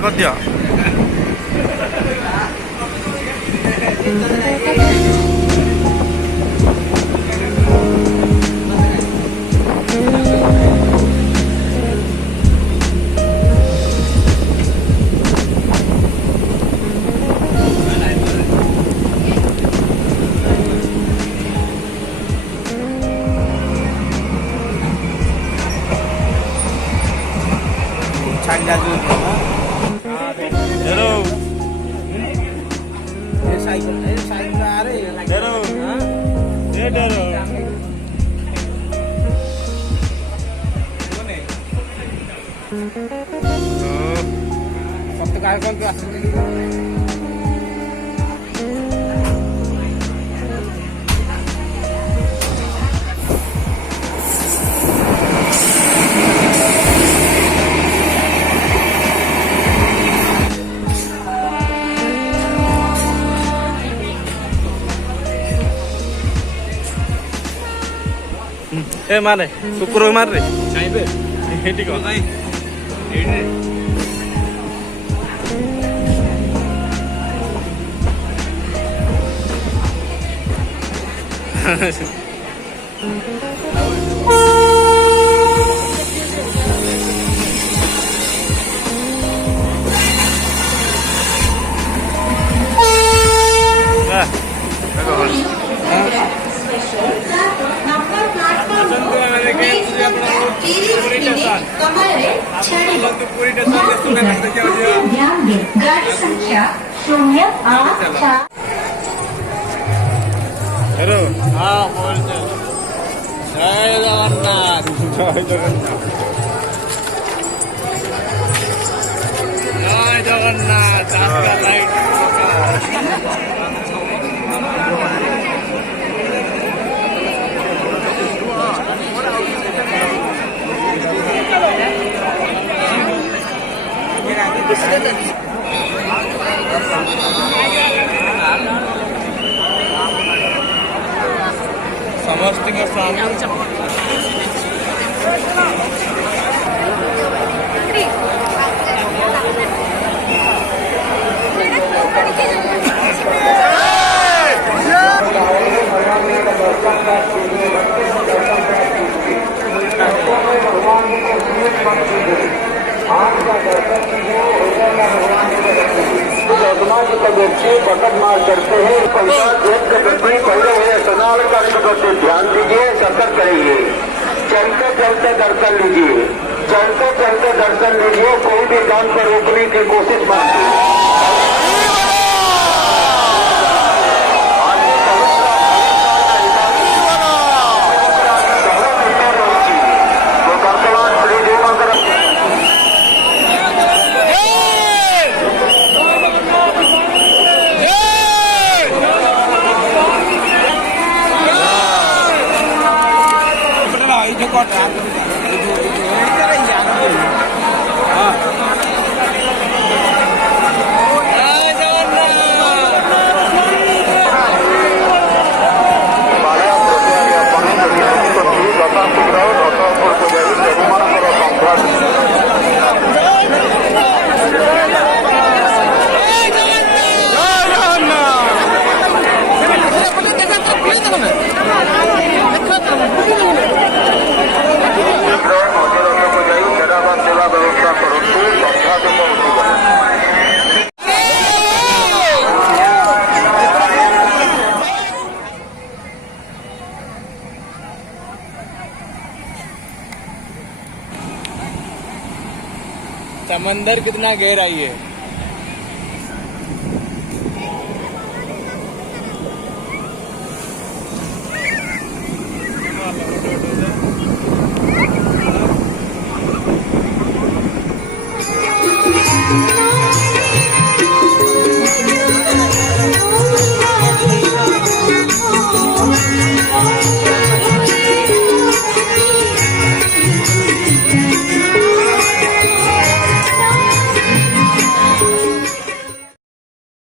କରିଦିଅ। ए मारे कुकुर मार रे चाहिए एठी को नहीं एठी गाड़ी संख्या 084। हेलो हाँ बोल चल जय जगन्नाथ जय जगन्नाथ जय जगन्नाथ आपका लाइट समस्ती का बकट मार करते हैं ध्यान दीजिए, सतर्क करिए। चलते चलते दर्शन लीजिए, चलते चलते दर्शन लीजिए। कोई भी काम पर रोकने की कोशिश मत कीजिए। समंदर कितना गहराई है।